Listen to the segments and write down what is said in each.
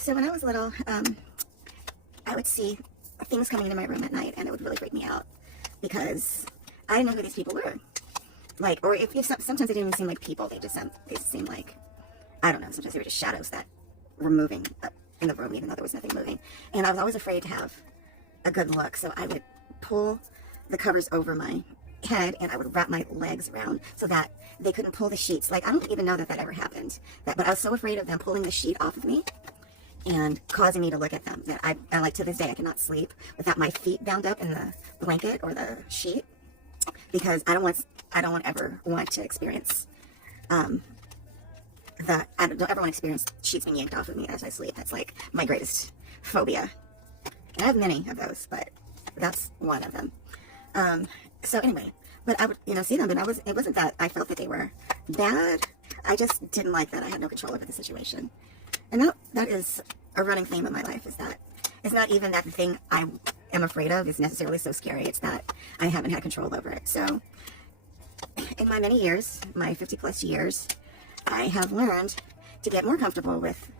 So when I was little, I would see things coming into my room at night, and it would really freak me out because I didn't know who these people were. Like, or if sometimes they didn't even seem like people; they seemed like, I don't know. Sometimes they were just shadows that were moving in the room, even though there was nothing moving. And I was always afraid to have a good look, so I would pull the covers over my head and I would wrap my legs around so that they couldn't pull the sheets. Like, I don't even know that ever happened. But I was so afraid of them pulling the sheet off of me and causing me to look at them that I like, to this day, I cannot sleep without my feet bound up in the blanket or the sheet, because I don't ever want to experience I don't ever want to experience sheets being yanked off of me as I sleep. That's like my greatest phobia. And I have many of those, but that's one of them. So anyway, but I would, see them, but it wasn't that I felt that they were bad. I just didn't like that I had no control over the situation. And that is a running theme in my life, is that it's not even that the thing I am afraid of is necessarily so scary. It's that I haven't had control over it. So in my many years, my 50 plus years, I have learned to get more comfortable with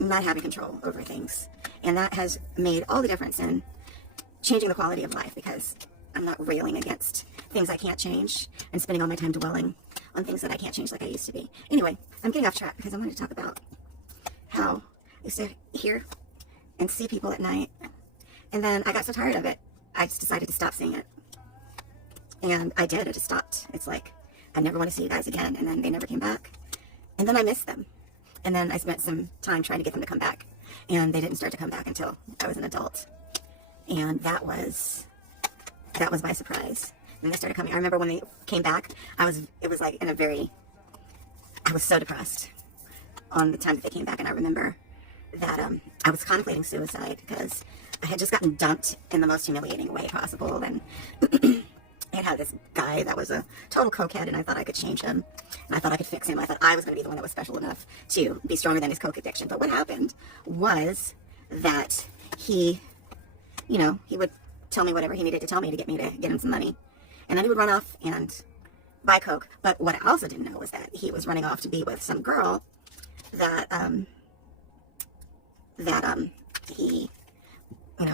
not having control over things. And that has made all the difference in changing the quality of life, because I'm not railing against things I can't change and spending all my time dwelling on things that I can't change like I used to be. Anyway, I'm getting off track because I wanted to talk about how I used to hear and see people at night. And then I got so tired of it, I just decided to stop seeing it. And I did. I just stopped. It's like, I never want to see you guys again. And then they never came back. And then I missed them. And then I spent some time trying to get them to come back. And they didn't start to come back until I was an adult. And that was by surprise. And they started coming. I remember when they came back, it was like I was so depressed on the time that they came back. And I remember that I was contemplating suicide because I had just gotten dumped in the most humiliating way possible. And I had this guy that was a total cokehead, and I thought I could change him, and I thought I could fix him. I thought I was going to be the one that was special enough to be stronger than his coke addiction. But what happened was that he would tell me whatever he needed to tell me to get him some money, and then he would run off and buy coke. But what I also didn't know was that he was running off to be with some girl that he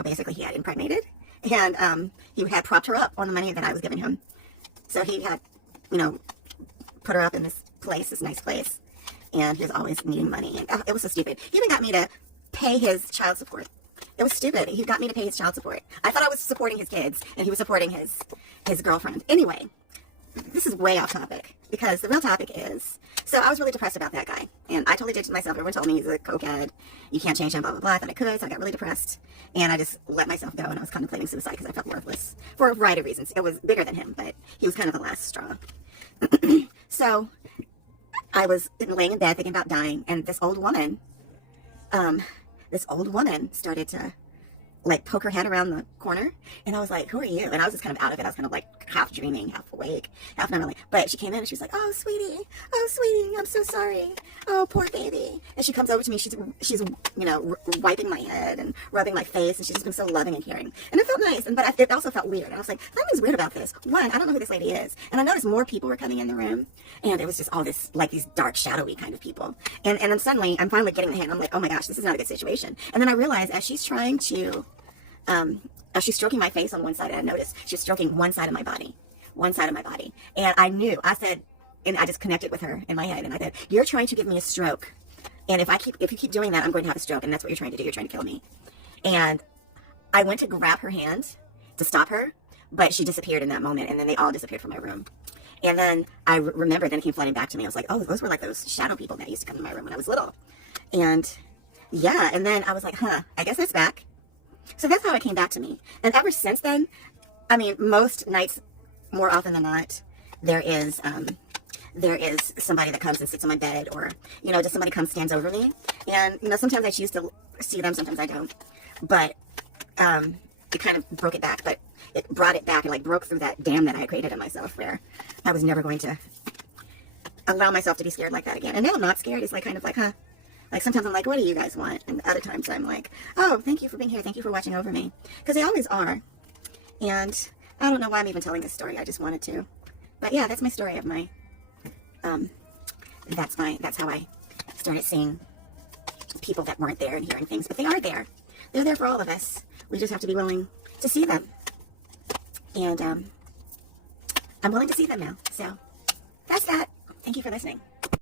basically he had impregnated. And he had propped her up on the money that I was giving him. So he had, put her up in this nice place. And he was always needing money. And it was so stupid. He even got me to pay his child support. It was stupid. He got me to pay his child support. I thought I was supporting his kids, and he was supporting his girlfriend. Anyway, this is way off topic, because the real topic is, so I was really depressed about that guy. And I totally did it to myself. Everyone told me he's a cokehead. You can't change him, blah, blah, blah. I thought I could, so I got really depressed. And I just let myself go, and I was contemplating suicide because I felt worthless for a variety of reasons. It was bigger than him, but he was kind of the last straw. So I was laying in bed thinking about dying, and this old woman started to poke her head around the corner, and I was like, who are you? And I was just kind of out of it. I was kind of like half dreaming, half awake, half not really. But she came in and she was like, oh sweetie, I'm so sorry. Oh, poor baby. And she comes over to me. She's wiping my head and rubbing my face, and she's just been so loving and caring. And it felt nice, but it also felt weird. And I was like, something's weird about this. One, I don't know who this lady is. And I noticed more people were coming in the room, and it was just all this, these dark, shadowy kind of people. And then suddenly, I'm finally getting the hint. I'm like, oh my gosh, this is not a good situation. And then I realized as she's trying to, as she's stroking my face on one side, and I noticed she's stroking one side of my body. And I knew, I said, and I just connected with her in my head, and I said, you're trying to give me a stroke. And if you keep doing that, I'm going to have a stroke, and that's what you're trying to do. You're trying to kill me. And I went to grab her hand to stop her, but she disappeared in that moment, and then they all disappeared from my room. And then I remember, then it came flooding back to me. I was like, oh, those were like those shadow people that used to come to my room when I was little. And yeah, and then I was like, I guess that's back. So that's how it came back to me. And ever since then, I mean, most nights, more often than not, there is somebody that comes and sits on my bed, or, just somebody comes, stands over me. And, sometimes I choose to see them, sometimes I don't. But it kind of broke it back, but it brought it back and broke through that dam that I had created in myself, where I was never going to allow myself to be scared like that again. And now I'm not scared. It's kind of sometimes I'm like, what do you guys want? And other times I'm like, oh, thank you for being here. Thank you for watching over me. Because they always are. And I don't know why I'm even telling this story. I just wanted to. But yeah, that's my story of my, that's how I started seeing people that weren't there and hearing things, but they are there. They're there for all of us. We just have to be willing to see them. And I'm willing to see them now. So that's that. Thank you for listening.